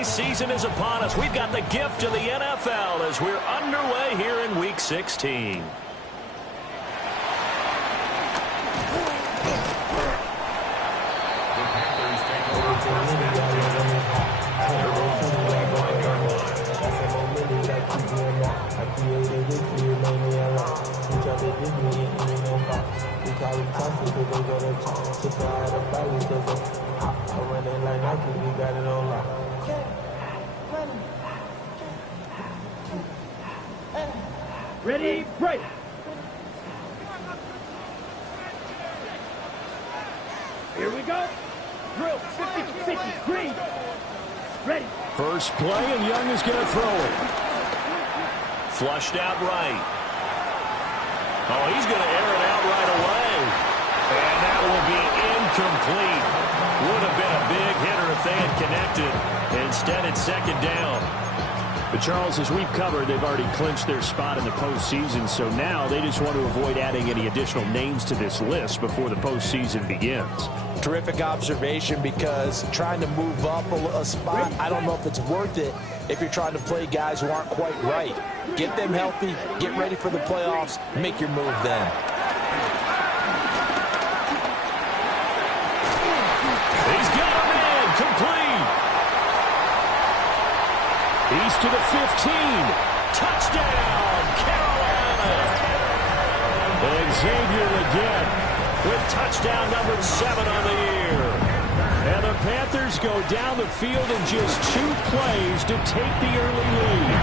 holiday season is upon us. We've got the gift of the NFL as we're underway here in Week 16. Ready, break. Here we go. Drill, 50-50, green. Ready. First play, and Young is going to throw it. Flushed out right. Oh, he's going to air it out right away. And that will be incomplete. Would have been a big hitter if they had connected. Instead, it's second down. But, Charles, as we've covered, they've already clinched their spot in the postseason, so now they just want to avoid adding any additional names to this list before the postseason begins. Terrific observation, because trying to move up a spot, I don't know if it's worth it if you're trying to play guys who aren't quite right. Get them healthy, get ready for the playoffs, make your move then. He's got him in, complete. He's to the 15. Touchdown, Carolina. And Xavier again with touchdown number 7 on the year. And the Panthers go down the field in just 2 plays to take the early lead.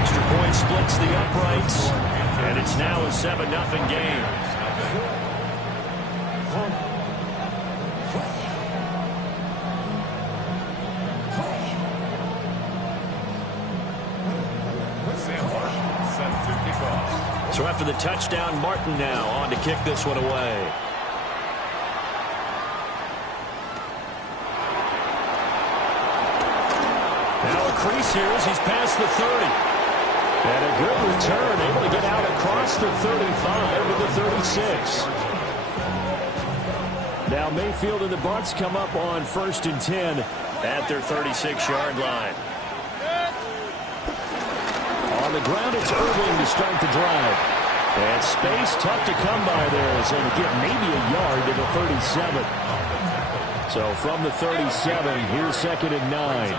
Extra point splits the uprights, and it's now a 7-0 game. So after the touchdown, Martin now on to kick this one away. Now a crease here as he's past the 30. And a good return, able to get out across the 35 with the 36. Now Mayfield and the Bucs come up on 1st and 10 at their 36-yard line. On the ground, it's Irving to start the drive. And space tough to come by there as they get maybe a yard to the 37. So from the 37, here's 2nd and 9.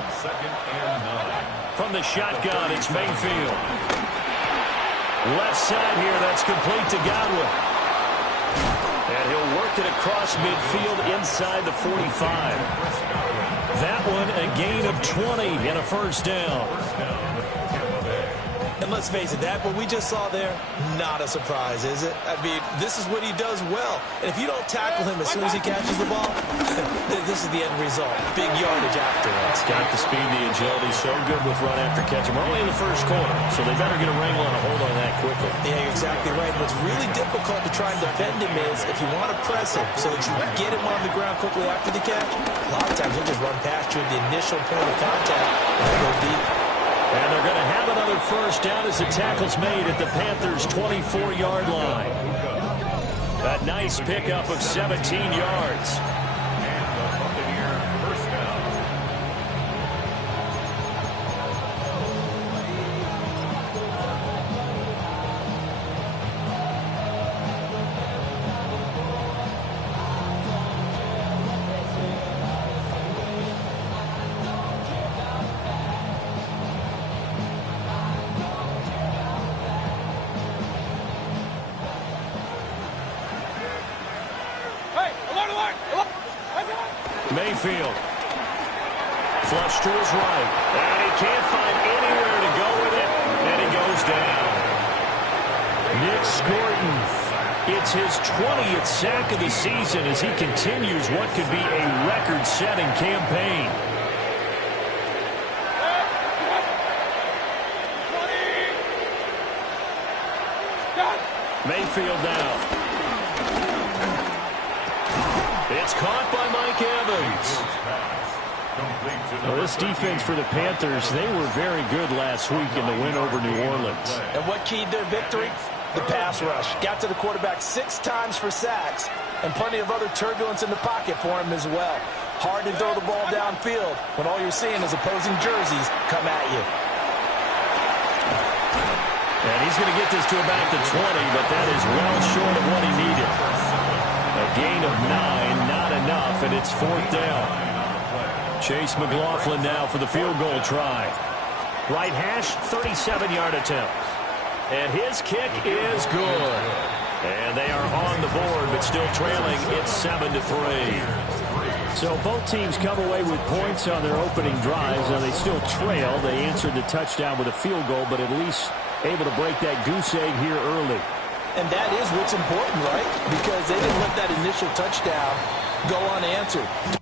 From the shotgun, it's Mayfield. Left side here, that's complete to Godwin. And he'll work it across midfield inside the 45. That one a gain of 20 and a first down. And let's face it, that what we just saw there, not a surprise, is it? I mean, this is what he does well. And if you don't tackle him as soon as he catches the ball, this is the end result. Big yardage afterwards. Got the speed, the agility, so good with run after catch. We're only in the first quarter, so they better get a wrangle and a hold on that quickly. Yeah, you're exactly right. What's really difficult to try and defend him is if you want to press him so that you get him on the ground quickly after the catch, a lot of times he'll just run past you at the initial point of contact and he'll go deep. And they're going to have another first down as the tackle's made at the Panthers' 24-yard line. A nice pickup of 17 yards. Mayfield. Flush to his right. And he can't find anywhere to go with it. And he goes down. Nick Scorton. It's his 20th sack of the season as he continues what could be a record-setting campaign. Mayfield now. It's caught by Mike Evans. Well, this defense for the Panthers, they were very good last week in the win over New Orleans. And what keyed their victory? The pass rush. Got to the quarterback 6 times for sacks, and plenty of other turbulence in the pocket for him as well. Hard to throw the ball downfield when all you're seeing is opposing jerseys come at you. And he's going to get this to about the 20, but that is well short of what he needed. A gain of 9, not enough, and it's 4th down. Chase McLaughlin now for the field goal try. Right hash, 37-yard attempt. And his kick is good. And they are on the board, but still trailing. It's 7-3. So both teams come away with points on their opening drives. Now they still trail. They answered the touchdown with a field goal, but at least able to break that goose egg here early. And that is what's important, right? Because they didn't let that initial touchdown go unanswered.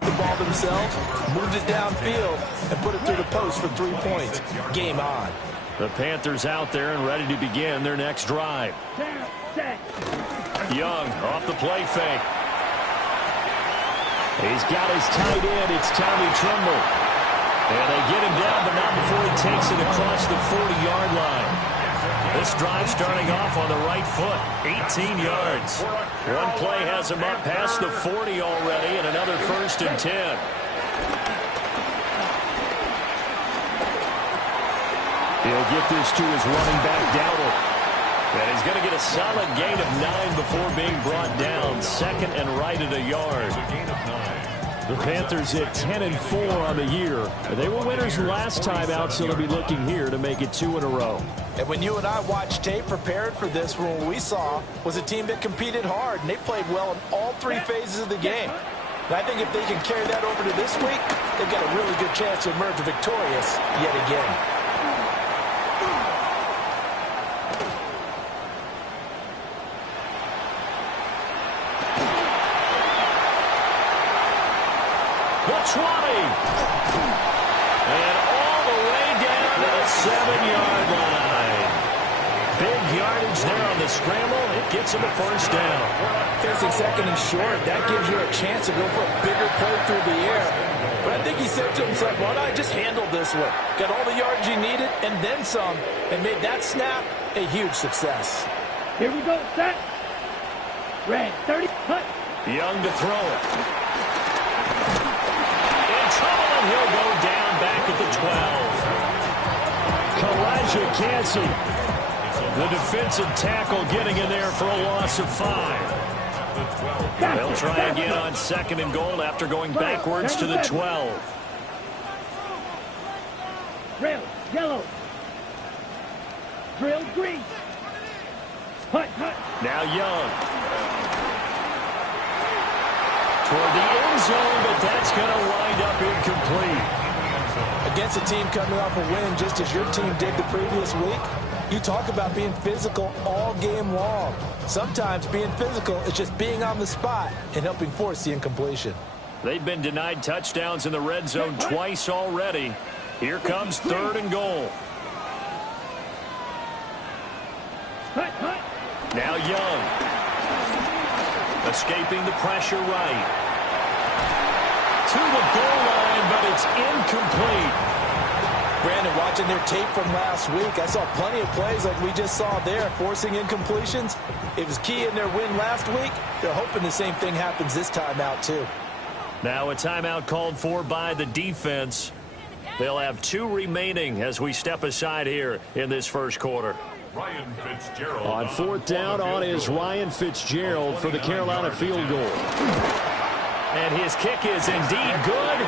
The ball themselves, moved it downfield, and put it through the post for 3 points. Game on. The Panthers out there and ready to begin their next drive. Young off the play fake. He's got his tight end. It's Tommy Tremble. And they get him down, but not before he takes it across the 40-yard line. This drive starting off on the right foot, 18 yards. One play has him up past the 40 already, and another 1st and 10. He'll get this to his running back, Dowdle. And he's going to get a solid gain of 9 before being brought down. 2nd and right at a yard. The Panthers at 10-4 on the year. They were winners last time out, so they'll be looking here to make it 2 in a row. And when you and I watched tape prepared for this, what we saw was a team that competed hard, and they played well in all 3 phases of the game. And I think if they can carry that over to this week, they've got a really good chance to emerge victorious yet again. The 20. And all the way down to the 7-yard line. Big yard yards there on the scramble. It gets him a first down. Facing second and short, that gives you a chance to go for a bigger play through the air. But I think he said to himself, why not just handle this one? Got all the yards you needed and then some, and made that snap a huge success. Here we go, set. Red, 30, cut. Young to throw it. In trouble, and he'll go down back at the 12. Kalijah Cansey, the defensive tackle, getting in there for a loss of 5. They'll try again on second and goal after going backwards to the 12. Drill, yellow. Drill, green. Hut, hut. Now Young. Toward the end zone, but that's going to wind up incomplete. Against a team coming off a win just as your team did the previous week, you talk about being physical all game long. Sometimes being physical is just being on the spot and helping force the incompletion. They've been denied touchdowns in the red zone twice already. Here comes third and goal. Hut, hut. Now Young. Escaping the pressure right. To the goal line, but it's incomplete. Brandon, watching their tape from last week, I saw plenty of plays like we just saw there, forcing incompletions. It was key in their win last week. They're hoping the same thing happens this time out, too. Now a timeout called for by the defense. They'll have 2 remaining as we step aside here in this first quarter. Ryan Fitzgerald. On fourth down on is Ryan Fitzgerald for the Carolina field goal. And his kick is indeed good.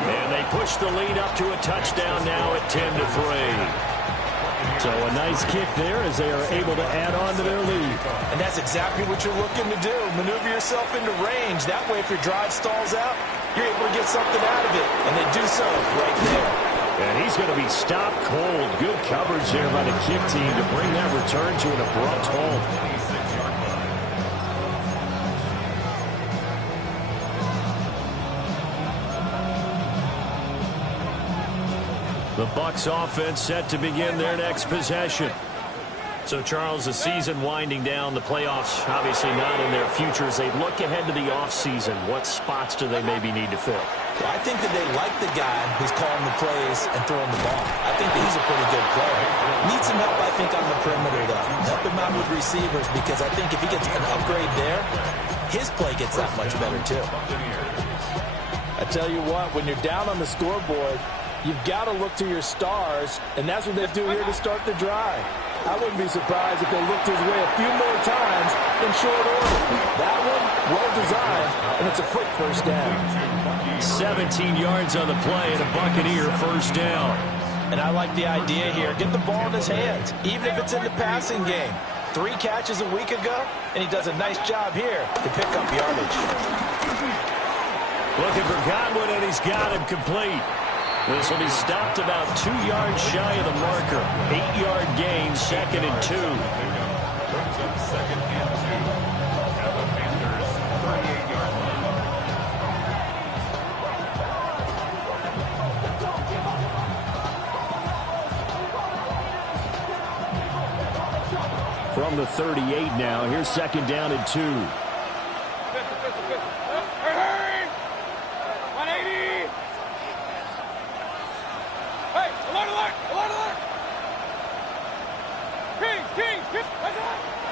And they push the lead up to a touchdown now at 10-3. So a nice kick there as they are able to add on to their lead. And that's exactly what you're looking to do. Maneuver yourself into range. That way, if your drive stalls out, you're able to get something out of it. And they do so right there. And he's going to be stopped cold. Good coverage there by the kick team to bring that return to an abrupt halt. The Bucs offense set to begin their next possession. So, Charles, the season winding down, the playoffs obviously not in their future. As they look ahead to the offseason, what spots do they maybe need to fill? Well, I think that they like the guy who's calling the plays and throwing the ball. I think that he's a pretty good player. Needs some help, I think, on the perimeter, though. Help him out with receivers, because I think if he gets an upgrade there, his play gets that much better, too. I tell you what, when you're down on the scoreboard, you've got to look to your stars, and that's what they do here to start the drive. I wouldn't be surprised if they looked his way a few more times in short order. That one, well designed, and it's a quick first down. 17 yards on the play and a Buccaneer first down. And I like the idea here. Get the ball in his hands, even if it's in the passing game. 3 catches a week ago, and he does a nice job here to pick up yardage. Looking for Godwin, and he's got him complete. This will be stopped about 2 yards shy of the marker. 8-yard gain, second and 2. Brings up second and 2 at the Panthers' 38-yard line. From the 38 now, here's second down and 2.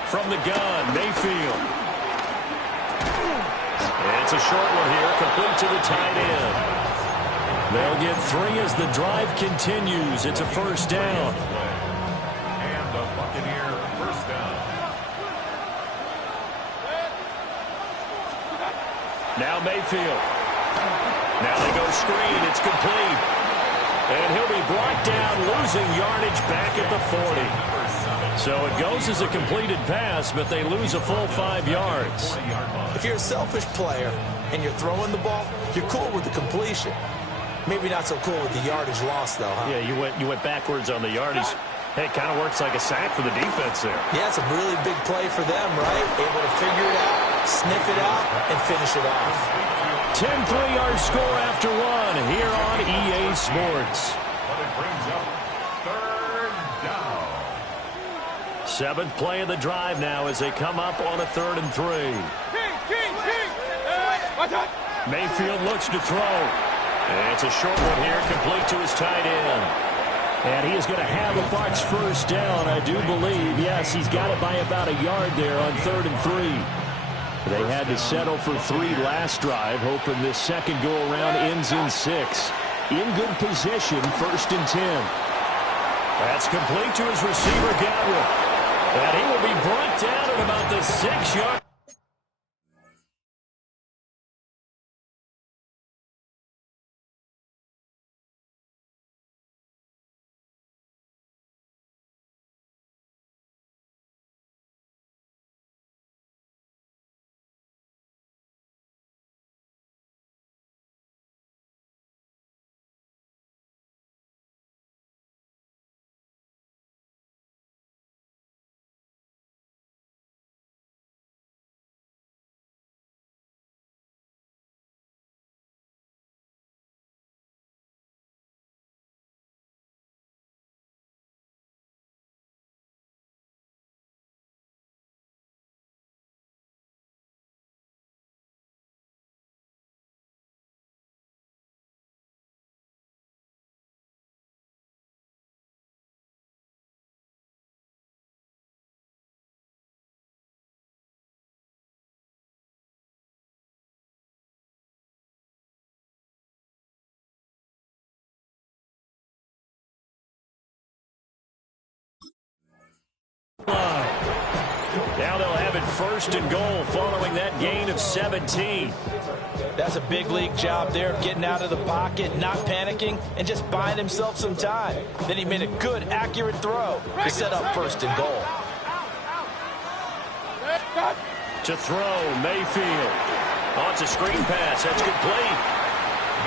From the gun, Mayfield. It's a short one here, complete to the tight end. They'll get 3 as the drive continues. It's a first down. And the Buccaneer first down. Now Mayfield. Now they go screen. It's complete. And he'll be brought down, losing yardage back at the 40. So it goes as a completed pass, but they lose a full 5 yards. If you're a selfish player and you're throwing the ball, you're cool with the completion. Maybe not so cool with the yardage loss, though, huh? Yeah, you went backwards on the yardage. Hey, it kind of works like a sack for the defense there. Yeah, it's a really big play for them, right? Able to figure it out, sniff it out, and finish it off. 10-3 our score after 1 here on EA Sports. But it brings up third down. Seventh play of the drive now as they come up on a 3rd and 3. Mayfield looks to throw. And it's a short one here, complete to his tight end. And he is going to have the Bucs first down, I do believe. Yes, he's got it by about a yard there on 3rd and 3. They had to settle for 3 last drive, hoping this second go-around ends in 6. In good position, 1st and 10. That's complete to his receiver, Godwin. And he will be brought down at about the 6-yard. Now they'll have it 1st and goal following that gain of 17. That's a big league job there of getting out of the pocket, not panicking, and just buying himself some time. Then he made a good, accurate throw to set up 1st and goal. To throw, Mayfield. Oh, it's a screen pass. That's complete.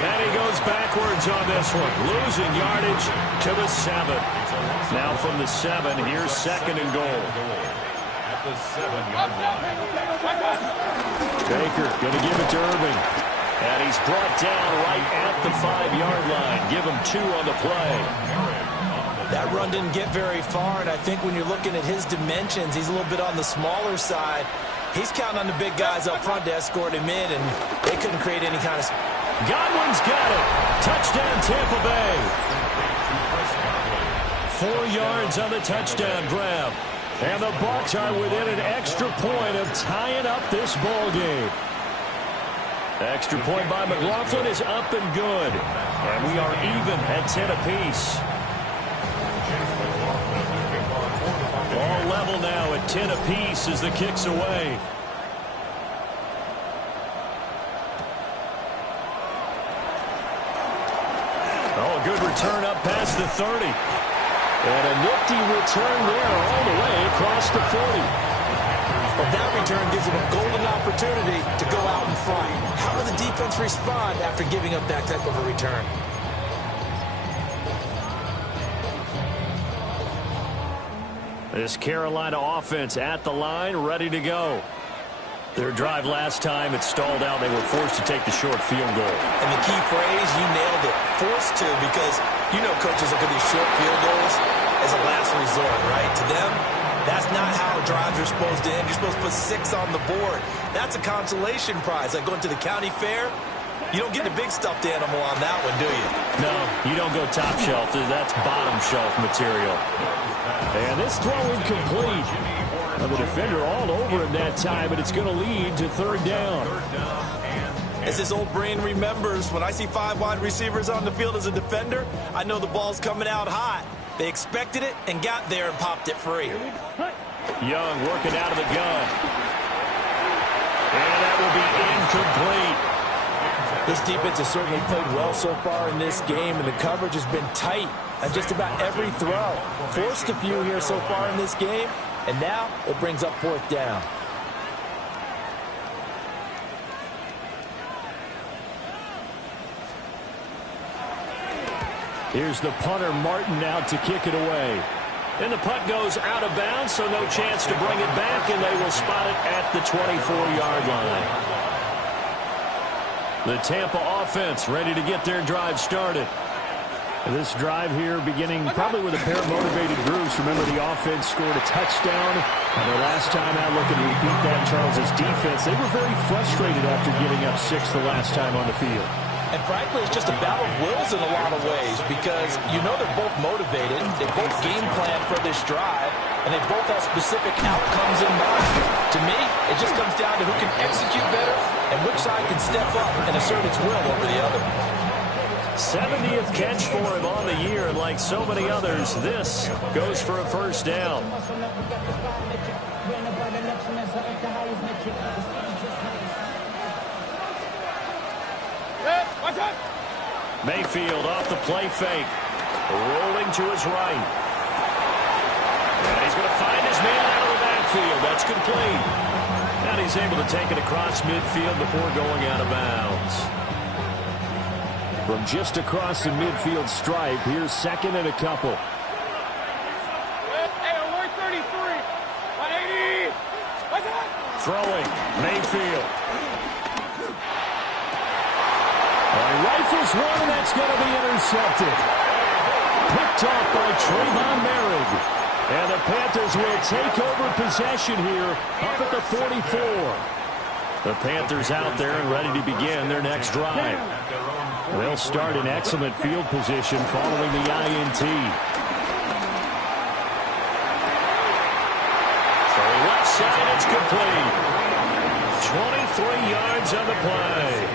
And he goes backwards on this one, losing yardage to the 7. Now from the 7, here's 2nd and goal. At the 7-yard line. Baker going to give it to Irving. And he's brought down right at the 5-yard line. Give him 2 on the play. That run didn't get very far, and I think when you're looking at his dimensions, he's a little bit on the smaller side. He's counting on the big guys up front to escort him in, and they couldn't create any kind of... Godwin's got it. Touchdown, Tampa Bay. 4 yards on the touchdown grab. And the Bucs are within an extra point of tying up this ball game. Extra point by McLaughlin is up and good. And we are even at 10 apiece. All level now at 10 apiece as the kick's away. Oh, a good return up past the 30. And a nifty return there all the way across the 40. Well, that return gives him a golden opportunity to go out in front. How will the defense respond after giving up that type of a return? This Carolina offense at the line, ready to go. Their drive last time, it stalled out. They were forced to take the short field goal. And the key phrase, you nailed it, forced to, because you know coaches look at these short field goals as a last resort, right? To them, that's not how drives are supposed to end. You're supposed to put 6 on the board. That's a consolation prize. Like going to the county fair, you don't get the big stuffed animal on that one, do you? No, you don't go top shelf. That's bottom shelf material. And this throw incomplete. The defender all over him that time, and it's going to lead to 3rd down. As his old brain remembers, when I see 5 wide receivers on the field as a defender, I know the ball's coming out hot. They expected it and got there and popped it free. Young working out of the gun. And that will be incomplete. This defense has certainly played well so far in this game, and the coverage has been tight on just about every throw. Forced a few here so far in this game, and now it brings up 4th down. Here's the punter, Martin, out to kick it away. And the punt goes out of bounds, so no chance to bring it back, and they will spot it at the 24-yard line. The Tampa offense ready to get their drive started. This drive here beginning probably with a pair of motivated groups. Remember, the offense scored a touchdown. And their last time out, looking to repeat that in Charles's defense. They were very frustrated after giving up 6 the last time on the field. And frankly, it's just a battle of wills in a lot of ways because you know they're both motivated. They both game plan for this drive, and they both have specific outcomes in mind. To me, it just comes down to who can execute better and which side can step up and assert its will over the other. 70th catch for him on the year, and like so many others, this goes for a first down. Mayfield off the play fake, rolling to his right. And he's going to find his man out of the backfield. That's complete. And he's able to take it across midfield before going out of bounds. From just across the midfield stripe, here's second and a couple. Throwing, Mayfield. He rifles one, and that's going to be intercepted. Picked off by Trayvon Merrick. And the Panthers will take over possession here up at the 44. The Panthers out there and ready to begin their next drive. They'll start in excellent field position following the INT. So left side, it's complete. 23 yards on the play.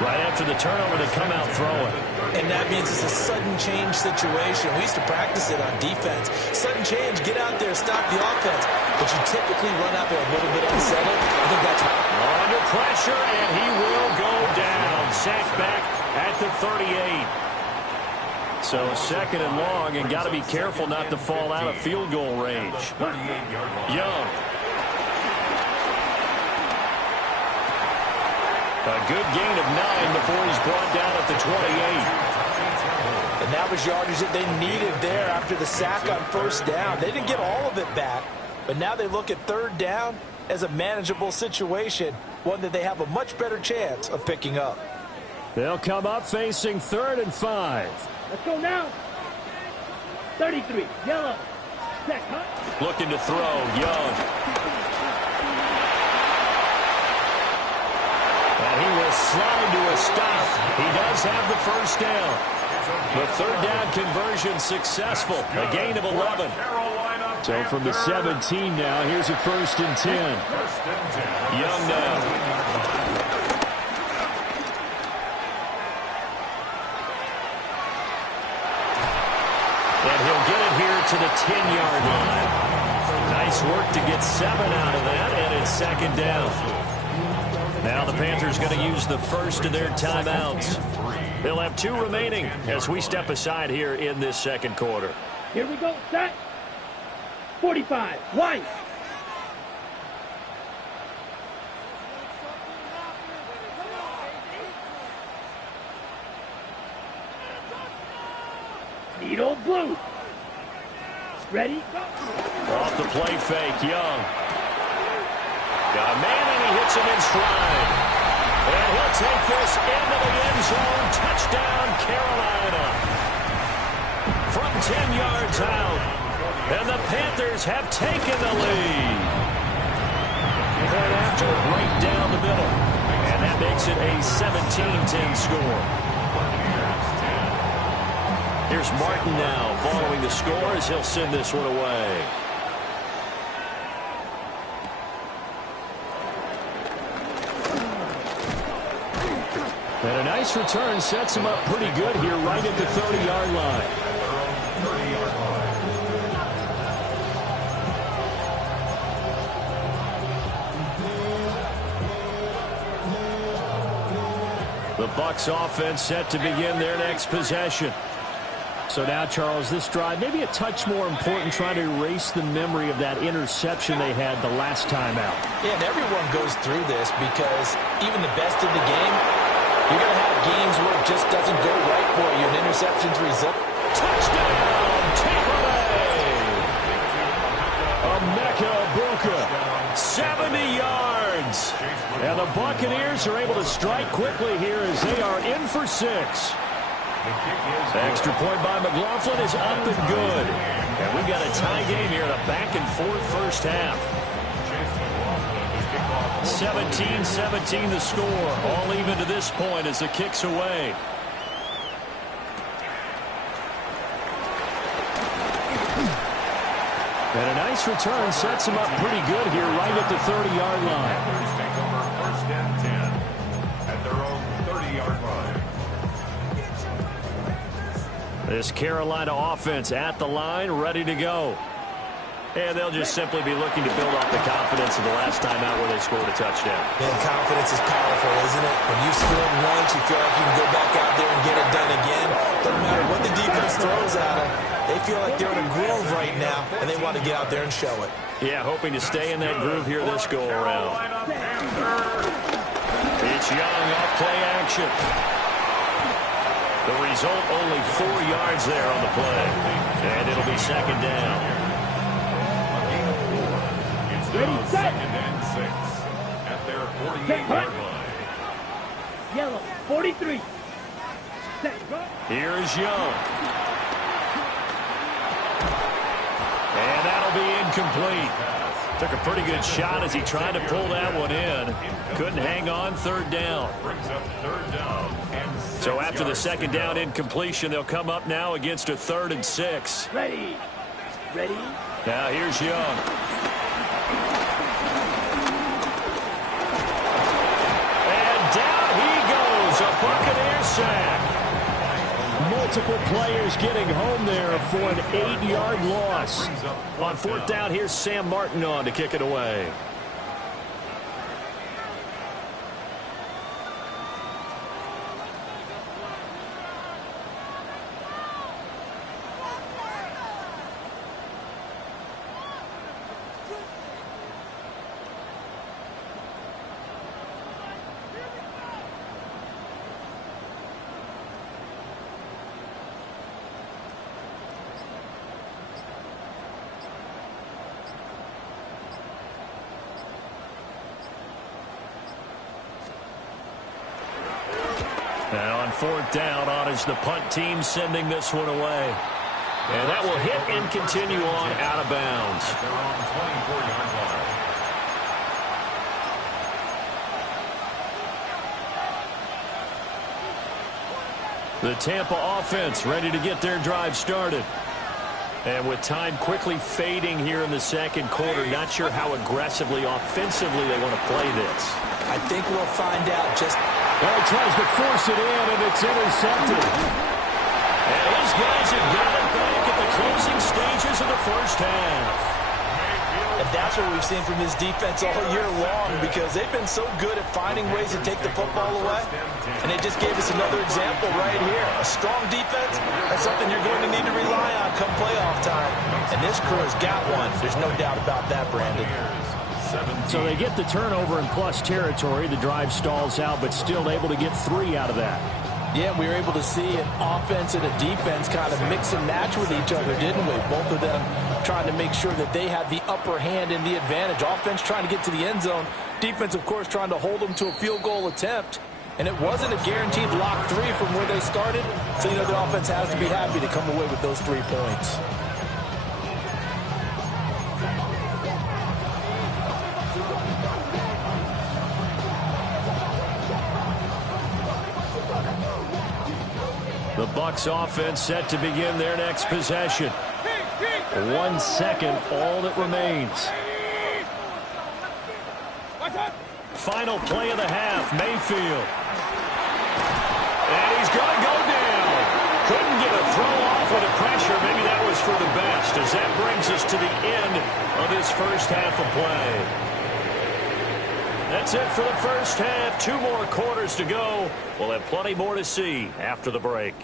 Right after the turnover, they come out throwing. And that means it's a sudden change situation. We used to practice it on defense. Sudden change, get out there, stop the offense. But you typically run out there a little bit unsettled. I think that's under pressure, and he will go down. Sacked back at the 38. So second and long, and got to be careful not to fall out of field goal range. Young. A good gain of 9 before he's brought down at the 28. And that was yardage that they needed there after the sack on first down. They didn't get all of it back, but now they look at third down as a manageable situation, one that they have a much better chance of picking up. They'll come up facing 3rd and 5. Let's go now. 33, yellow. Set, huh? Looking to throw, Young. And he will slide to a stop. He does have the first down. The third down conversion successful. A gain of 11. So from the 17 now, here's a 1st and 10. Young now. And he'll get it here to the 10-yard line. Nice work to get 7 out of that, and it's 2nd down. Now the Panthers going to use the first of their timeouts. They'll have 2 remaining as we step aside here in this 2nd quarter. Here we go, set. 45, White. Needle blue. Ready? Off the play fake, Young. Got a man, and he hits him in stride. And he'll take this into the end zone. Touchdown, Carolina. From 10 yards out. And the Panthers have taken the lead. Point after, right down the middle. And that makes it a 17-10 score. Here's Martin now following the score as he'll send this one away. And a nice return sets him up pretty good here right at the 30-yard line. The Bucs offense set to begin their next possession. So now, Charles, this drive maybe a touch more important, trying to erase the memory of that interception they had the last time out. Yeah, and everyone goes through this because even the best in the game, you're going to have games where it just doesn't go right for you, and interceptions result. Touchdown, Tampa Bay! Emeka Egbuka, 70 yards. And the Buccaneers are able to strike quickly here as they are in for 6. Extra point by McLaughlin is up and good. And we got a tie game here in a back-and-forth first half. 17-17 the score. All even to this point as the kick's away. And a nice return sets him up pretty good here right at the 30-yard line. Take over first and 10 at their own 30-yard line. This Carolina offense at the line, ready to go. And they'll just simply be looking to build off the confidence of the last time out where they scored a touchdown. And confidence is powerful, isn't it? When you score once, you feel like you can go back out there and get it done again. Doesn't matter what the defense throws at them. They feel like they're in a groove right now, and they want to get out there and show it. Yeah, hoping to stay in that groove here this go-around. It's Young off play action. The result, only 4 yards there on the play. And it'll be second down. Ready, set. Second and 6 at their 48-yard line. Yellow, 43. Set, go. Here is Young. And that'll be incomplete. Took a pretty good shot as he tried to pull that one in. Couldn't hang on, third down. Brings up third down and 6 So after the yards. second down incompletion, they'll come up now against a 3rd and 6. Ready. Ready. Now here's Young. And down he goes, a Buccaneer sack. Multiple players getting home there for an 8-yard loss. On 4th down, here's Sam Martin on to kick it away. Now on 4th down, on is the punt team sending this one away. And that will hit and continue on out of bounds. They're on 24-yard line. The Tampa offense ready to get their drive started. And with time quickly fading here in the second quarter, not sure how aggressively, offensively they want to play this. I think we'll find out just... Well, he tries to force it in, and it's intercepted. And his guys have got it back at the closing stages of the first half. And that's what we've seen from his defense all year long, because they've been so good at finding ways to take the football away. And they just gave us another example right here. A strong defense, that's something you're going to need to rely on come playoff time. And this crew has got one. There's no doubt about that, Brandon. So they get the turnover in plus territory. The drive stalls out, but still able to get 3 out of that. Yeah, we were able to see an offense and a defense kind of mix and match with each other, didn't we? Both of them trying to make sure that they had the upper hand and the advantage. Offense trying to get to the end zone. Defense, of course, trying to hold them to a field goal attempt. And it wasn't a guaranteed lock 3 from where they started. So, you know, the offense has to be happy to come away with those 3 points. The Bucs offense set to begin their next possession. 1 second, all that remains. Final play of the half, Mayfield. And he's going to go down. Couldn't get a throw off with the pressure. Maybe that was for the best, as that brings us to the end of this first half of play. That's it for the first half. 2 more quarters to go. We'll have plenty more to see after the break.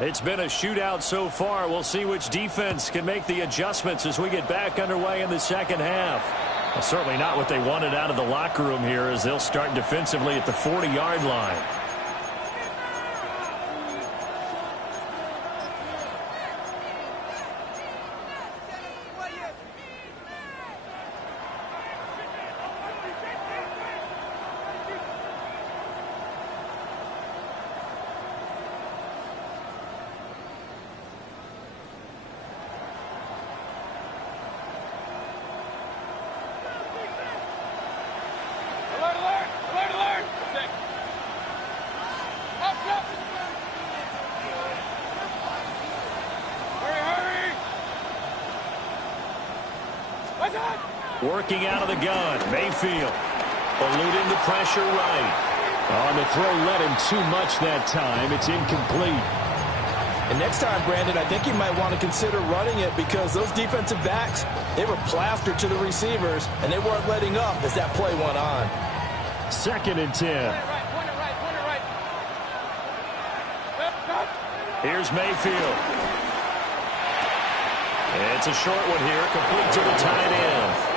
It's been a shootout so far. We'll see which defense can make the adjustments as we get back underway in the second half. Well, certainly not what they wanted out of the locker room here, as they'll start defensively at the 40-yard line. Working out of the gun, Mayfield eluding the pressure right. On the throw, led him too much that time. It's incomplete. And next time, Brandon, I think you might want to consider running it, because those defensive backs, they were plastered to the receivers, and they weren't letting up as that play went on. 2nd and 10. Here's Mayfield. It's a short one here, complete to the tight end.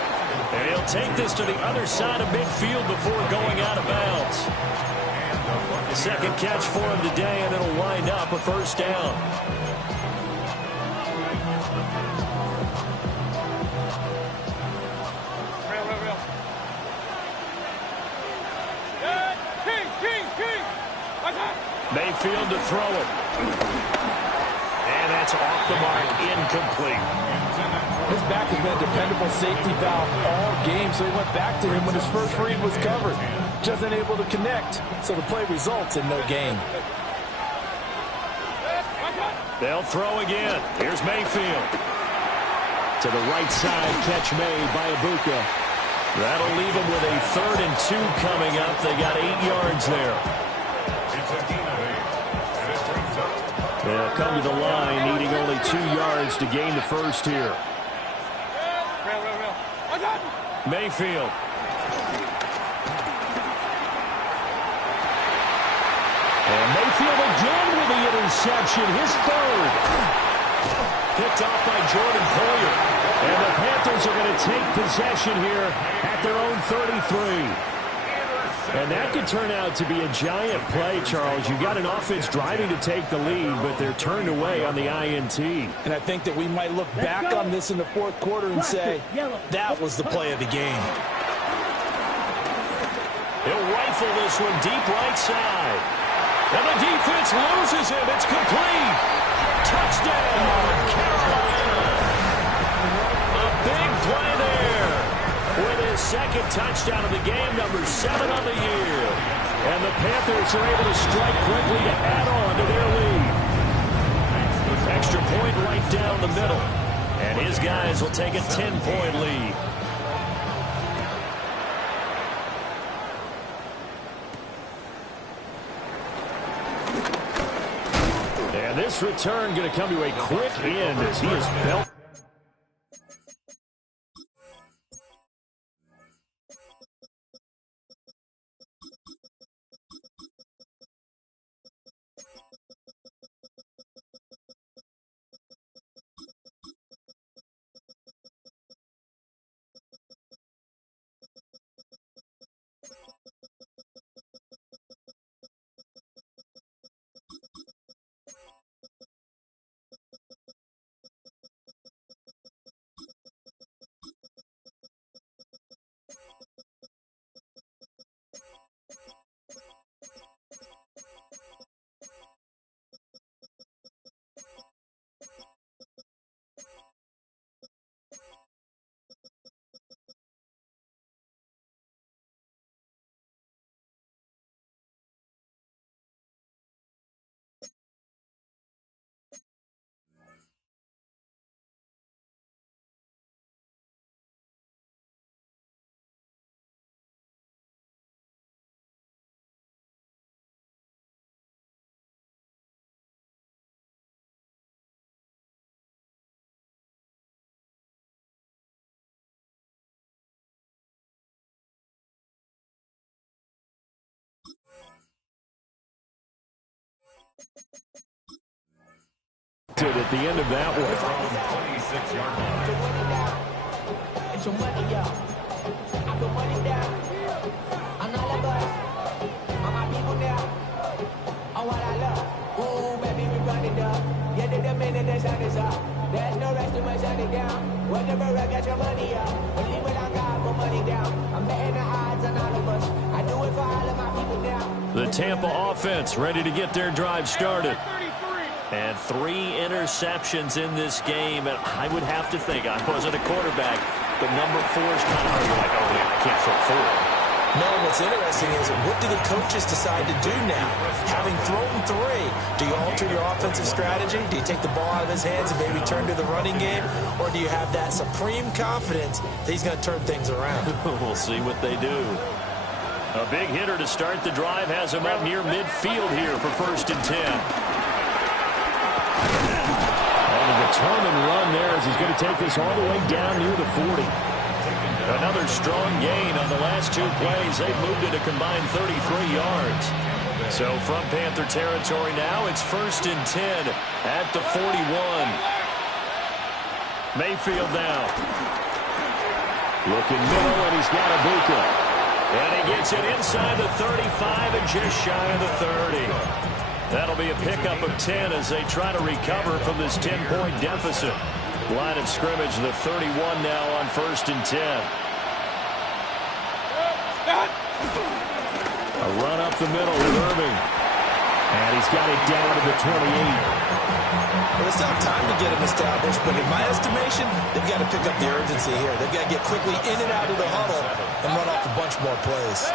And he'll take this to the other side of midfield before going out of bounds. Second catch for him today, and it'll wind up a first down. Mayfield to throw it. And that's off the mark, incomplete. His back has been a dependable safety valve all game, so he went back to him when his first read was covered. Just unable to connect, so the play results in no gain. They'll throw again. Here's Mayfield. To the right side, catch made by Ibuka. That'll leave him with a 3rd and 2 coming up. They got 8 yards there. They'll come to the line, needing only 2 yards to gain the first here. Mayfield. And Mayfield again with the interception, his 3rd. Picked off by Jordan Poyer. And the Panthers are going to take possession here at their own 33. And that could turn out to be a giant play, Charles. You've got an offense driving to take the lead, but they're turned away on the INT. And I think that we might look back on this in the 4th quarter and say, that was the play of the game. He'll rifle this one deep right side. And the defense loses him. It's complete. Touchdown, Carolina. A big play there. With his 2nd touchdown of the game, number 7 on the year. And the Panthers are able to strike quickly to add on to their lead. Extra point right down the middle. And his guys will take a 10-point lead. And this return going to come to a quick end as he is belted. at the end of that one. From 26-yard line. It's your money, yo. I put money down. I'm not a bus. All my people now. Oh, what I love. Ooh, baby, we run it up. Yeah, the minute the sun is up. There's no rest to my shutting down. Whatever, I got your money up. Believe it on God, put money down. I'm betting the odds on all of us. I do it for all of my people now. The Tampa offense ready to get their drive started. And 3 interceptions in this game. And I would have to think, I wasn't a quarterback, but number 4 is kind of like, oh, man, I can't throw 4. No, what's interesting is what do the coaches decide to do now? Having thrown 3, do you alter your offensive strategy? Do you take the ball out of his hands and maybe turn to the running game? Or do you have that supreme confidence that he's going to turn things around? We'll see what they do. A big hitter to start the drive has him up near midfield here for 1st and 10. And a determined run there as he's going to take this all the way down near the 40. Another strong gain on the last 2 plays. They've moved it a combined 33 yards. So from Panther territory now, it's 1st and 10 at the 41. Mayfield now. Looking middle, and he's got Ibuka. And he gets it inside the 35 and just shy of the 30. That'll be a pickup of 10 as they try to recover from this 10-point deficit. Line of scrimmage, the 31 now on 1st and 10. A run up the middle with Irving. And he's got it down to the 28. Well, they still have time to get him established, but in my estimation, they've got to pick up the urgency here. They've got to get quickly in and out of the huddle and run off a bunch more plays.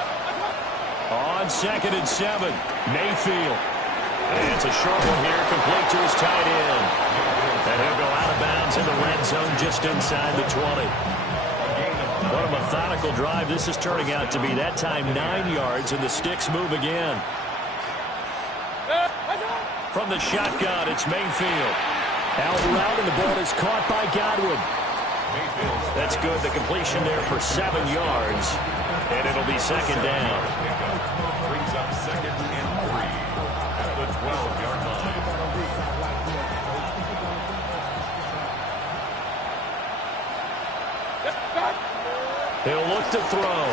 On 2nd and 7, Mayfield. And it's a short one here, complete to his tight end. And he'll go out of bounds in the red zone just inside the 20. What a methodical drive this is turning out to be. That time 9 yards, and the sticks move again. From the shotgun, it's Mayfield. Out route, and the ball is caught by Godwin. That's good. The completion there for 7 yards. And it'll be 2nd down. Brings up 2nd and 3 at the 12-yard line. He'll look to throw.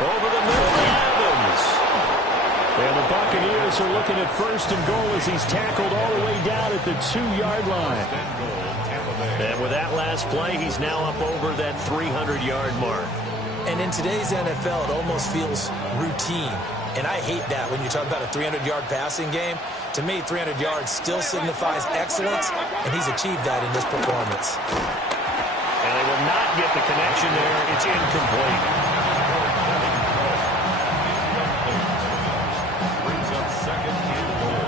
Over the middle, Evans. And the Buccaneers are looking at 1st and goal as he's tackled all the way down at the 2-yard line. And with that last play, he's now up over that 300-yard mark. And in today's NFL, it almost feels routine. And I hate that when you talk about a 300-yard passing game. To me, 300 yards still signifies excellence, and he's achieved that in this performance. And they will not get the connection there. It's incomplete. Brings up 2nd and goal.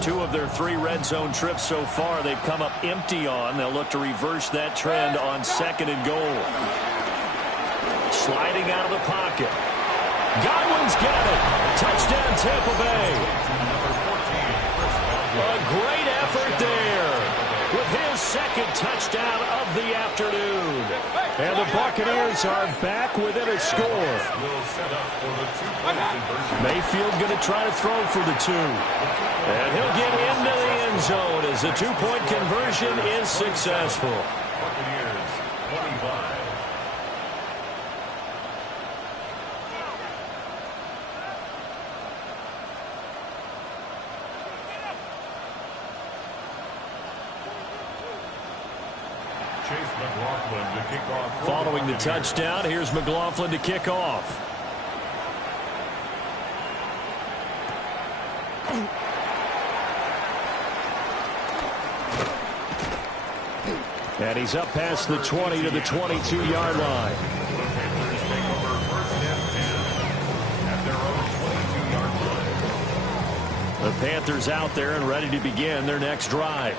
Two of their 3 red zone trips so far, they've come up empty on. They'll look to reverse that trend on 2nd and goal. Sliding out of the pocket. Godwin's got it. Touchdown, Tampa Bay. A great effort there with his 2nd touchdown of the afternoon. And the Buccaneers are back within a score. Mayfield going to try to throw for the 2. And he'll get into the end zone as the 2-point conversion is successful. Buccaneers 25. Following the touchdown, here's McLaughlin to kick off. And he's up past the 20 to the 22-yard line. The Panthers out there and ready to begin their next drive.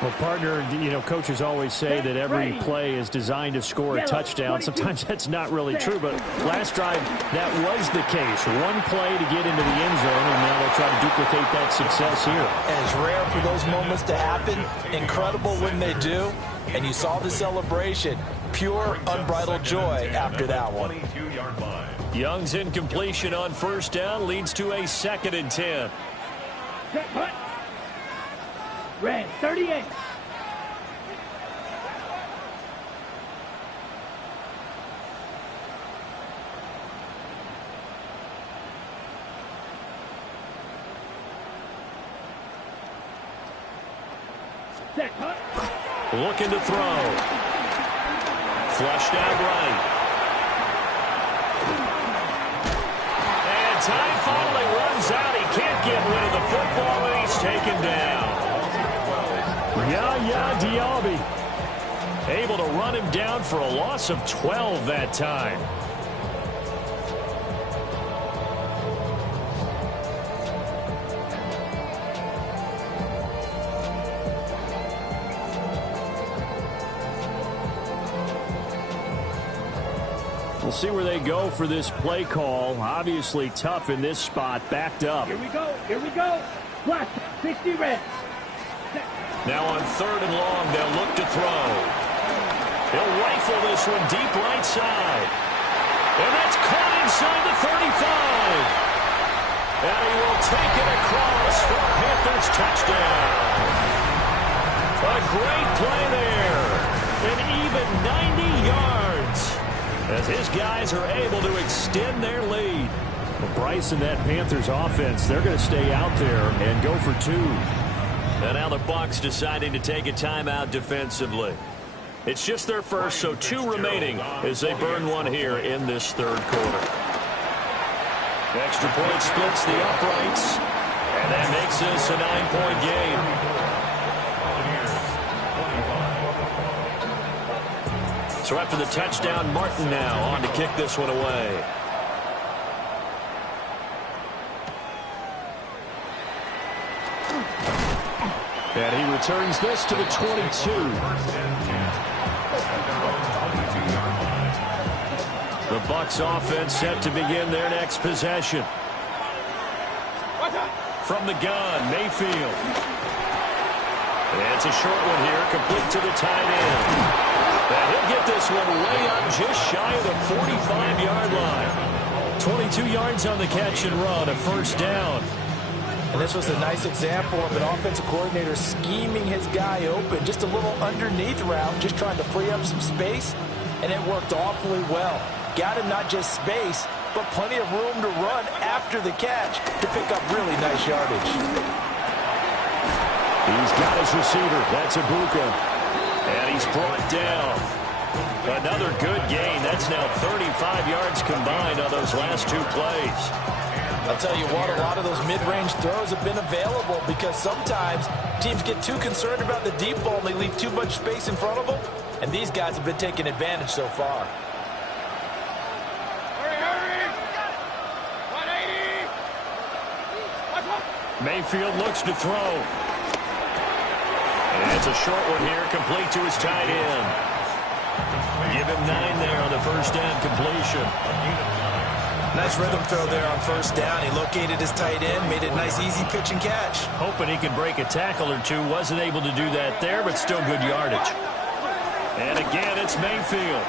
Well, partner, you know, coaches always say that every play is designed to score a touchdown. Sometimes that's not really true, but last drive, that was the case. One play to get into the end zone, and now they'll try to duplicate that success here. And it's rare for those moments to happen. Incredible when they do. And you saw the celebration. Pure, unbridled joy after that one. Young's incompletion on first down leads to a 2nd and 10. Red 38. Looking to throw. Flushed out right. And time finally runs out. He can't get rid of the football, and he's taken down. Yaya Diaby able to run him down for a loss of 12 that time. We'll see where they go for this play call. Obviously tough in this spot, backed up. Here we go. Here we go. Flash 60 red. Now on 3rd and long, they'll look to throw. He'll rifle this one deep right side. And that's caught inside the 35. And he will take it across for a Panthers touchdown. A great play there. An even 90 yards. As his guys are able to extend their lead. Well, Bryce and that Panthers offense, they're going to stay out there and go for 2. And now the Bucs deciding to take a timeout defensively. It's just their first, so 2 remaining as they burn one here in this 3rd quarter. Extra point splits the uprights, and that makes this a 9-point game. So after the touchdown, Martin now on to kick this one away. And he returns this to the 22. The Bucs offense set to begin their next possession. From the gun, Mayfield. And it's a short one here, complete to the tight end. And he'll get this one way up just shy of the 45-yard line. 22 yards on the catch and run, a first down. And this was a nice example of an offensive coordinator scheming his guy open. Just a little underneath route, just trying to free up some space. And it worked awfully well. Got him not just space, but plenty of room to run after the catch to pick up really nice yardage. He's got his receiver. That's Ibuka. And he's brought down. Another good gain. That's now 35 yards combined on those last 2 plays. I'll tell you what, a lot of those mid-range throws have been available because sometimes teams get too concerned about the deep ball and they leave too much space in front of them. And these guys have been taking advantage so far. Mayfield looks to throw. And it's a short one here, complete to his tight end. Give him 9 there on the first down completion. Nice rhythm throw there on first down. He located his tight end, made it a nice, easy pitch and catch. Hoping he could break a tackle or 2. Wasn't able to do that there, but still good yardage. And again, it's Mayfield.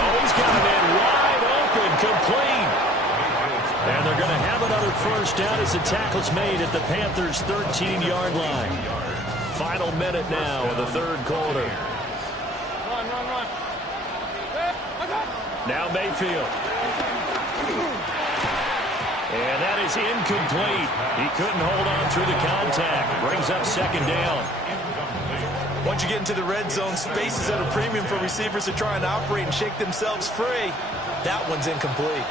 Oh, he's got a man wide open, complete. And they're going to have another first down as the tackle's made at the Panthers' 13-yard line. Final minute now of the 3rd quarter. Run. Now Mayfield. And that is incomplete. He couldn't hold on through the contact. Brings up 2nd down. Once you get into the red zone, space is at a premium for receivers to try and operate and shake themselves free. That one's incomplete.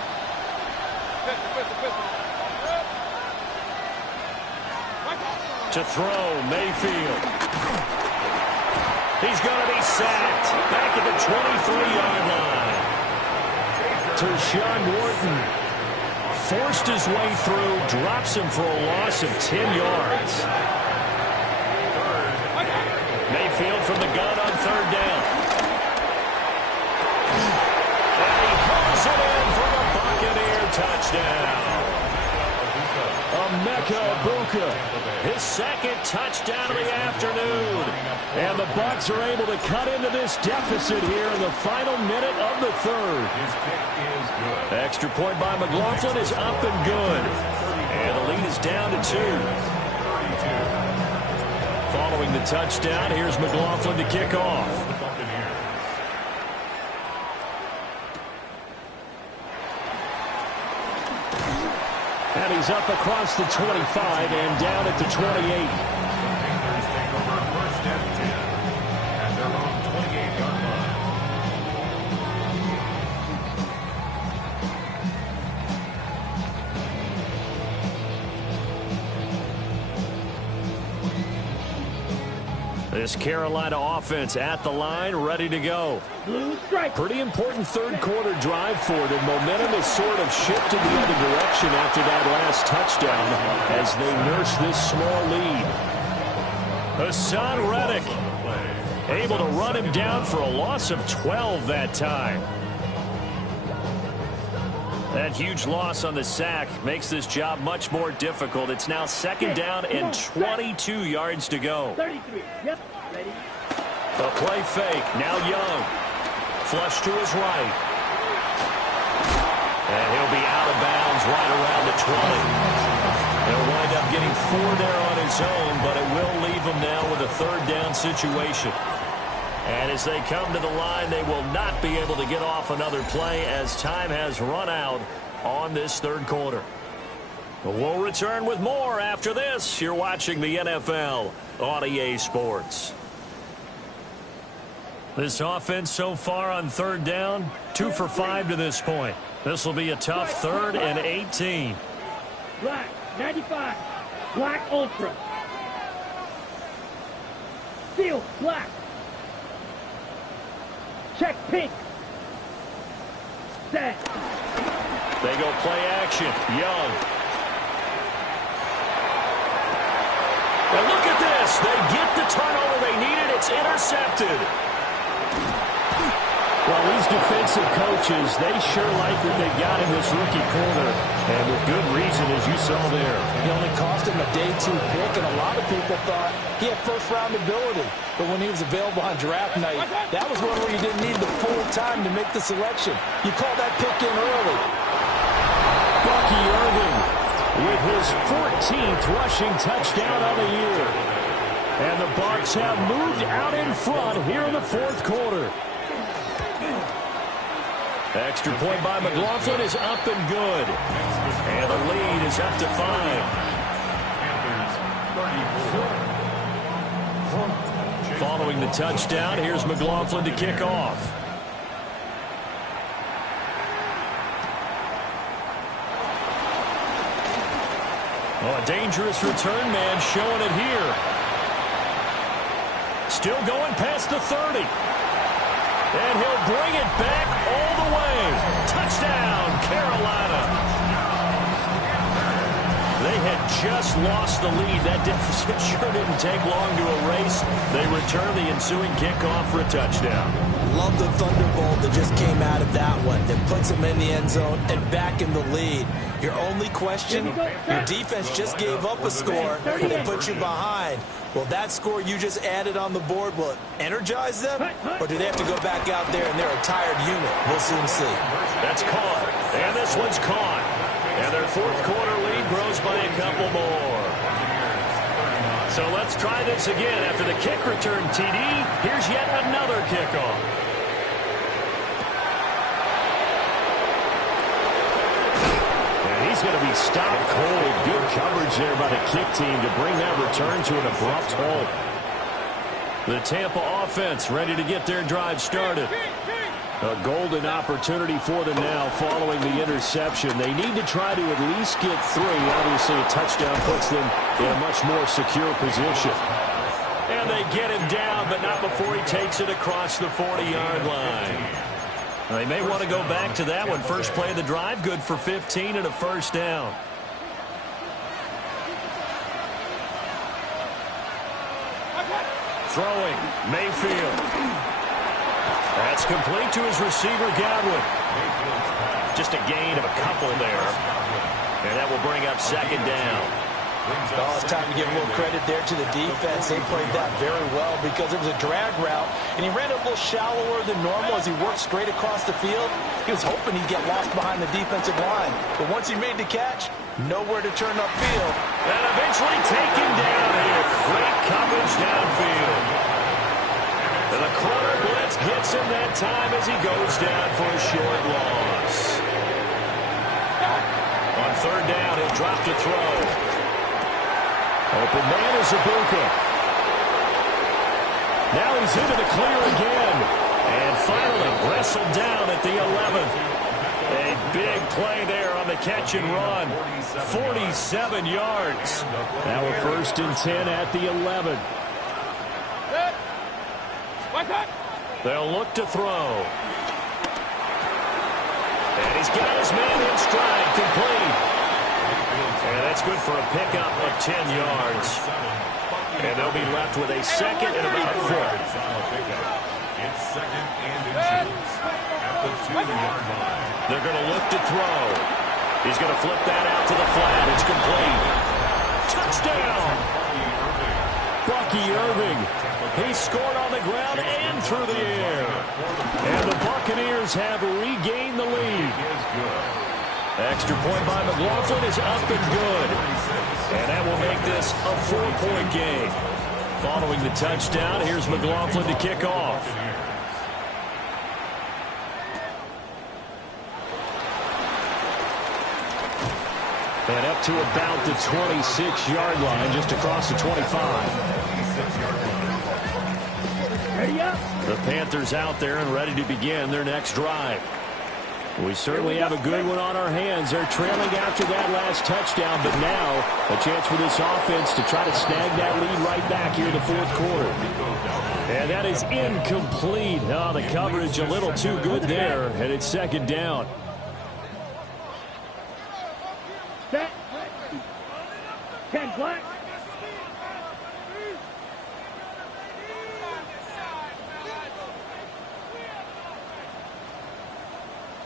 To throw, Mayfield. He's going to be sacked. Back at the 23-yard line. Tershawn Wharton forced his way through, drops him for a loss of 10 yards. Mayfield from the gun on third down. And he hauls it in for a Buccaneer touchdown. Buka, his second touchdown of the afternoon. And the Bucs are able to cut into this deficit here in the final minute of the third. Extra point by McLaughlin is up and good. And the lead is down to 2. Following the touchdown, here's McLaughlin to kick off. And he's up across the 25 and down at the 28. Panthers take over first and 10 at their own 28-yard line. This Carolina offense at the line, ready to go. Blue strike. Pretty important third quarter drive for them. Momentum has sort of shifted the other direction after that last touchdown as they nurse this small lead. Hassan Reddick able to run him down for a loss of 12 that time. That huge loss on the sack makes this job much more difficult. It's now second down and 22 yards to go. 33. Yep. Ready. A play fake. Now Young. Flush to his right. And he'll be out of bounds right around the 20. He'll wind up getting 4 there on his own, but it will leave him now with a third down situation. And as they come to the line, they will not be able to get off another play as time has run out on this third quarter. We'll return with more after this. You're watching the NFL on EA Sports. This offense so far on third down, 2 for 5 to this point. This will be a tough 3rd and 18. Black, 95. Black Ultra. Steel, black. Check pink. Set. They go play action. Young. And look at this. They get the turnover they needed. It's intercepted. Well, these defensive coaches, they sure like what they got in this rookie corner. And with good reason, as you saw there. He only cost him a day 2 pick, and a lot of people thought he had first-round ability. But when he was available on draft night, that was one where you didn't need the full time to make the selection. You call that pick in early. Bucky Irving with his 14th rushing touchdown of the year. And the Bucs have moved out in front here in the fourth quarter. Extra point by McLaughlin is up and good. And the lead is up to 5. Following the touchdown, here's McLaughlin to kick off. Oh, a dangerous return man showing it here. Still going past the 30. And he'll bring it back all the way. Touchdown, Carolina. They had just lost the lead. That deficit sure didn't take long to erase. They return the ensuing kickoff for a touchdown. Love the thunderbolt that just came out of that one. That puts them in the end zone and back in the lead. Your only question, your defense just gave up a score and they put you behind. Will that score you just added on the board, will it energize them? Or do they have to go back out there and they're a tired unit? We'll soon see. That's caught. And this one's caught. And their fourth quarter lead grows by a couple more. So let's try this again. After the kick return TD, here's yet another kickoff. And he's going to be stopped cold. Good coverage there by the kick team to bring that return to an abrupt halt. The Tampa offense ready to get their drive started. A golden opportunity for them now following the interception. They need to try to at least get 3. Obviously, a touchdown puts them in a much more secure position. And they get him down, but not before he takes it across the 40-yard line. Now, they may want to go back to that one. First play of the drive, good for 15 and a first down. throwing. Mayfield. That's complete to his receiver, Godwin. Just a gain of a couple there. And that will bring up second down. Oh, it's time to give a little credit there to the defense. They played that very well because it was a drag route, and he ran it a little shallower than normal as he worked straight across the field. He was hoping he'd get lost behind the defensive line, but once he made the catch, nowhere to turn upfield. And eventually taken down here. Great coverage downfield. And the corner blitz gets him that time as he goes down for a short loss. On third down, he'll drop to throw. Open man is Ibuka. Now he's into the clear again. And finally wrestled down at the 11. A big play there on the catch and run. 47 yards. Now we're first and 10 at the 11. They'll look to throw. And he's got his man in stride, complete. And that's good for a pickup of 10 yards. And they'll be left with a second and about a foot. It's second and inches at the 2-yard line. They're going to look to throw. He's going to flip that out to the flat. It's complete. Touchdown! Bucky Irving. He scored on the ground and through the air. And the Buccaneers have regained the lead. Extra point by McLaughlin is up and good. And that will make this a 4-point game. Following the touchdown, here's McLaughlin to kick off. And up to about the 26-yard line, just across the 25. Ready up. The Panthers out there and ready to begin their next drive. We certainly have a good one on our hands. They're trailing after that last touchdown, but now a chance for this offense to try to snag that lead right back here in the fourth quarter. And that is incomplete. Oh, the coverage a little too good there, and it's second down. Set. 10 black.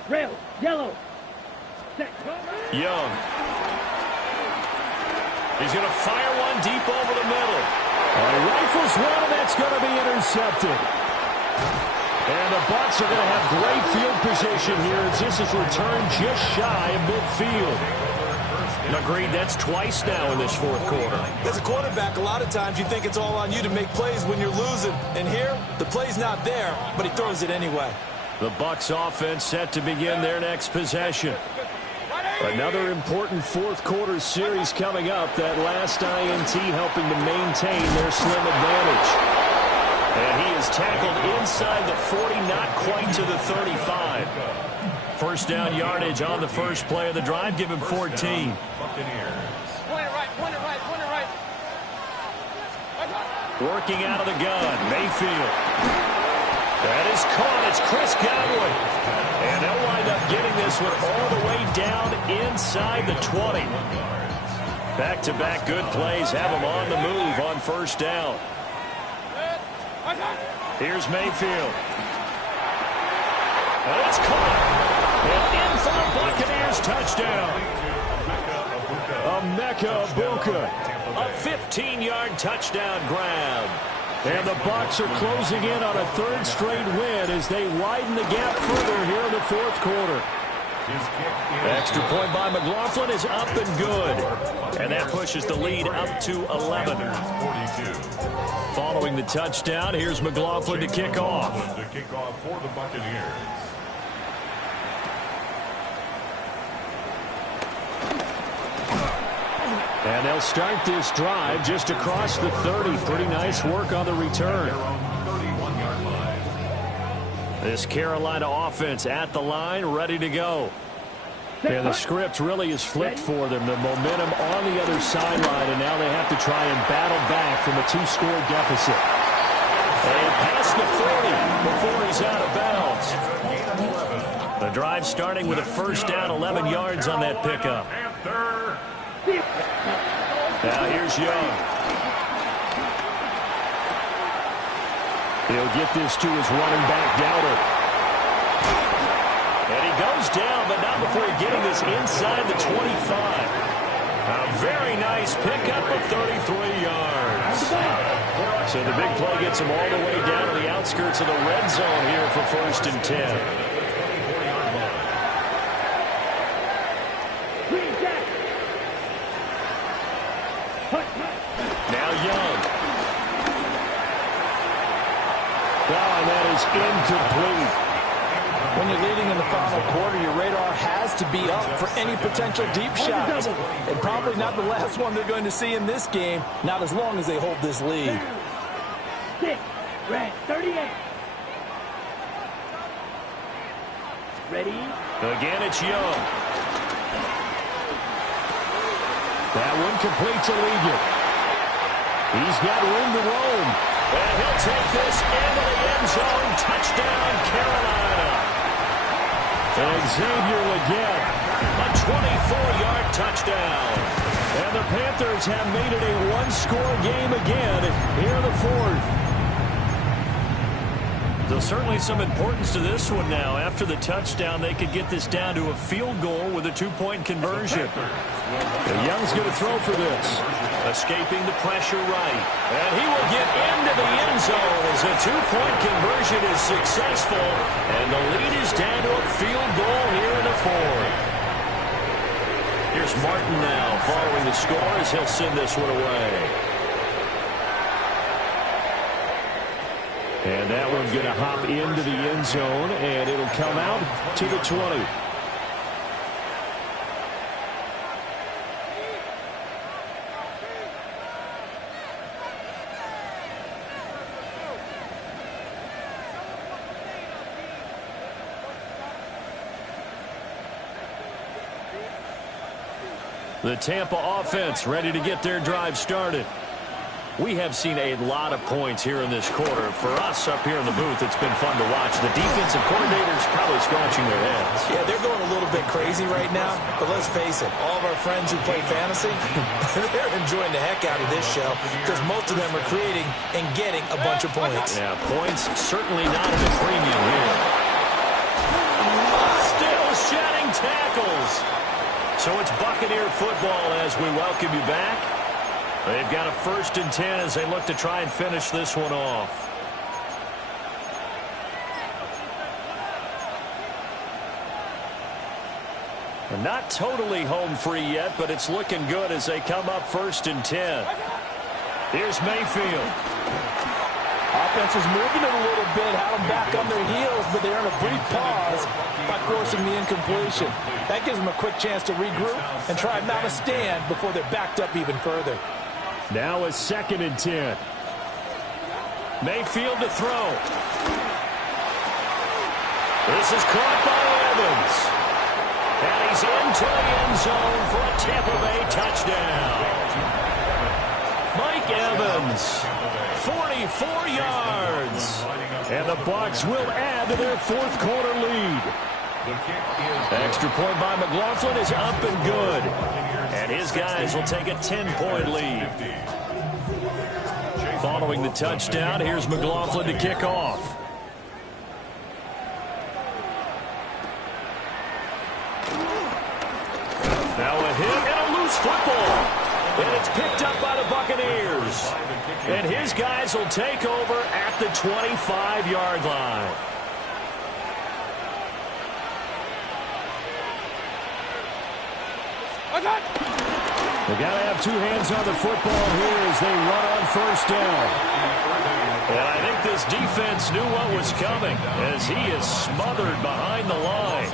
Rail, yellow. Set. Young. He's going to fire one deep over the middle. He rifles one, and that's going to be intercepted. And the Bucs are going to have great field position here as this is returned just shy of midfield. Agreed, that's twice now in this fourth quarter. As a quarterback, a lot of times you think it's all on you to make plays when you're losing. And here, the play's not there, but he throws it anyway. The Bucs offense set to begin their next possession. Another important fourth quarter series coming up. That last INT helping to maintain their slim advantage. And he is tackled inside the 40, not quite to the 35. First down yardage on the first play of the drive. Give him 14. Buccaneers. Working out of the gun, Mayfield. That is caught. It's Chris Godwin. And they'll wind up getting this one all the way down inside the 20. Back-to-back good plays have them on the move on first down. Here's Mayfield. And it's caught. And in for the Buccaneers touchdown. Emeka Ibuka. A 15-yard touchdown grab. And the Bucs are closing in on a third straight win as they widen the gap further here in the fourth quarter. Extra point by McLaughlin is up and good. And that pushes the lead up to 11. Following the touchdown, here's McLaughlin to kick off. To kick off for the Buccaneers. And they'll start this drive just across the 30. Pretty nice work on the return. This Carolina offense at the line, ready to go. And the script really is flipped for them. The momentum on the other sideline, and now they have to try and battle back from a 2-score deficit. And past the 40 before he's out of bounds. The drive starting with a first down, 11 yards on that pickup. Now here's Young. He'll get this to his running back, Dowder. And he goes down, but not before getting this inside the 25. A very nice pickup of 33 yards. So the big play gets him all the way down to the outskirts of the red zone here for 1st and 10. Now Young. Oh, and that is incomplete. When you're leading in the final quarter, your radar has to be up for any potential deep shots. And probably not the last one they're going to see in this game, not as long as they hold this lead. 6, red, 38. Ready? Again, it's Young. That one complete to Ligon. He's got room to roam. And he'll take this into the end zone. Touchdown, Carolina. And Xavier Ligon, a 24-yard touchdown. And the Panthers have made it a one-score game again here in the 4th. There's certainly some importance to this one now. After the touchdown, they could get this down to a field goal with a 2-point conversion. Young's going to throw for this. Escaping the pressure right. And he will get into the end zone as a 2-point conversion is successful. And the lead is down to a field goal here in the 4th. Here's Martin now following the score as he'll send this one away. And that one's going to hop into the end zone, and it'll come out to the 20. The Tampa offense ready to get their drive started. We have seen a lot of points here in this quarter. For us up here in the booth, it's been fun to watch. The defensive coordinators probably scratching their heads. Yeah, they're going a little bit crazy right now. But let's face it, all of our friends who play fantasy, they're enjoying the heck out of this show because most of them are creating and getting a bunch of points. Yeah, points certainly not at a premium here. Still shedding tackles. So it's Buccaneer football as we welcome you back. They've got a 1st and 10 as they look to try and finish this one off. And not totally home free yet, but it's looking good as they come up 1st and 10. Here's Mayfield. Offense is moving it a little bit, had them back on their heels, but they earn a brief pause by forcing the incompletion. That gives them a quick chance to regroup and try and mount a stand before they're backed up even further. Now a 2nd and 10. Mayfield to throw. This is caught by Evans. And he's into the end zone for a Tampa Bay touchdown. Mike Evans, 44 yards. And the Bucs will add to their 4th quarter lead. Extra point by McLaughlin is up and good. And his guys will take a 10-point lead. Following the touchdown, here's McLaughlin to kick off. Now a hit and a loose football. And it's picked up by the Buccaneers. And his guys will take over at the 25-yard line. They got to have 2 hands on the football here as they run on 1st down. And I think this defense knew what was coming as he is smothered behind the line.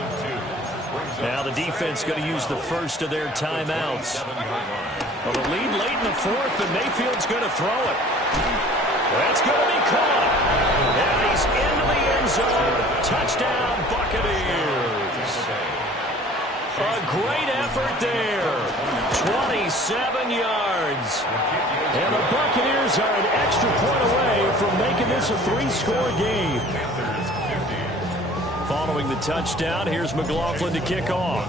Now the defense going to use the first of their timeouts. Well, the lead late in the 4th, but Mayfield's going to throw it. That's going to be caught. And he's into the end zone. Touchdown, Buccaneers. A great effort there. 27 yards. And the Buccaneers are an extra point away from making this a 3-score game. Following the touchdown, here's McLaughlin to kick off.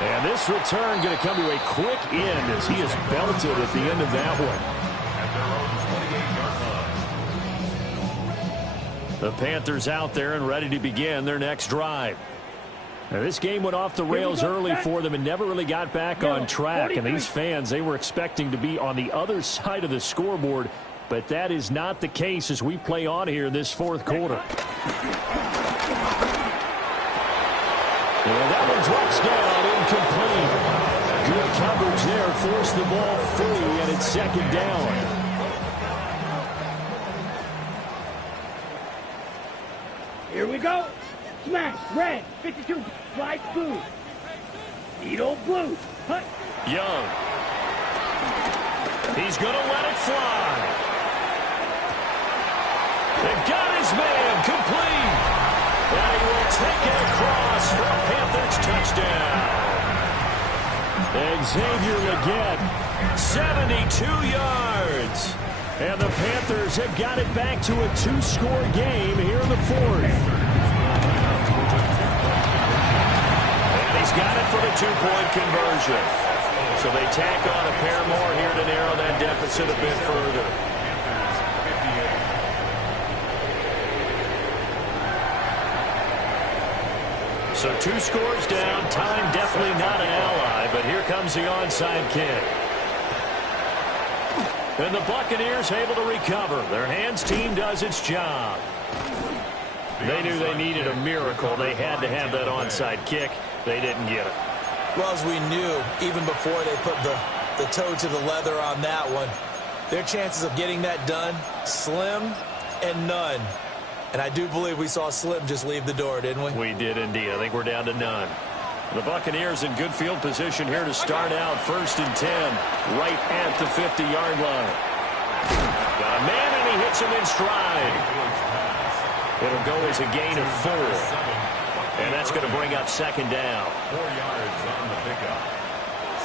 And this return going to come to a quick end as he is belted at the end of that one. The Panthers out there and ready to begin their next drive. Now, this game went off the rails early for them and never really got back on track. And these fans, they were expecting to be on the other side of the scoreboard, but that is not the case as we play on here in this fourth quarter. And that one drops down, incomplete. Good coverage there, forced the ball free, and it's second down. Here we go. Smash, red, 52, slide blue. Needle blue, hut. Young. He's going to let it fly. They got his man, complete. And he will take it across for a Panthers touchdown. Xavier Legette, 72 yards. And the Panthers have got it back to a 2-score game here in the fourth. And he's got it for the 2-point conversion. So they tack on a pair more here to narrow that deficit a bit further. So 2 scores down. Time definitely not an ally, but here comes the onside kick. And the Buccaneers able to recover. Their hands team does its job. They knew they needed a miracle. They had to have that onside kick. They didn't get it. Well, as we knew, even before they put the toe to the leather on that one, their chances of getting that done, slim and none. And I do believe we saw Slim just leave the door, didn't we? We did indeed. I think we're down to none. The Buccaneers in good field position here to start out. 1st and 10, right at the 50-yard line. Got a man, and he hits him in stride. It'll go as a gain of 4. And that's going to bring up second down. 4 yards on the pickup.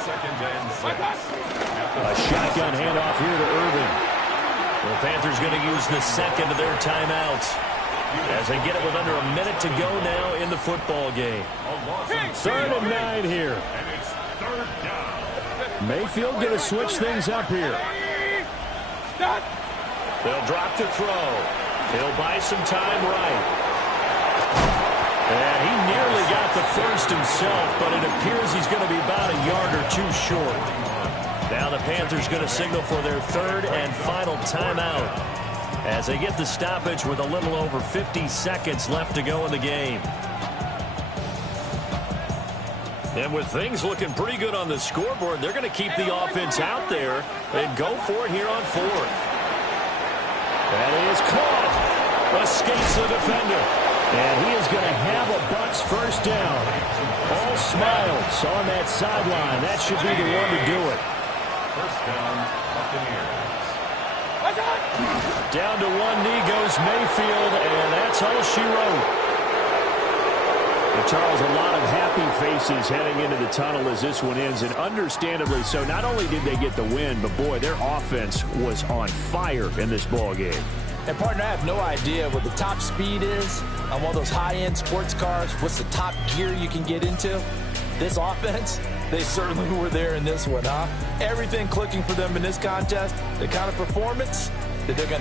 2nd and 6. A shotgun handoff here to Irving. The Panthers going to use the second of their timeouts as they get it with under a minute to go now in the football game. 3rd and 9 here. And it's 3rd down. Mayfield going to switch things up here. They'll drop to throw. He'll buy some time right. And he nearly got the first himself, but it appears he's going to be about a yard or 2 short. Now the Panthers going to signal for their 3rd and final timeout as they get the stoppage with a little over 50 seconds left to go in the game. And with things looking pretty good on the scoreboard, they're going to keep the offense out there and go for it here on 4th. That is caught. Escapes the defender. And he is going to have a Bucs first down. All smiles on that sideline. That should be the one to do it. First down, Buccaneers. Down to one knee goes Mayfield, and that's all she wrote. Well, Charles, a lot of happy faces heading into the tunnel as this one ends, and understandably so. Not only did they get the win, but boy, their offense was on fire in this ball game. And, partner, I have no idea what the top speed is on one of those high-end sports cars. What's the top gear you can get into? This offense, they certainly were there in this one, huh? Everything clicking for them in this contest, the kind of performance that they're going to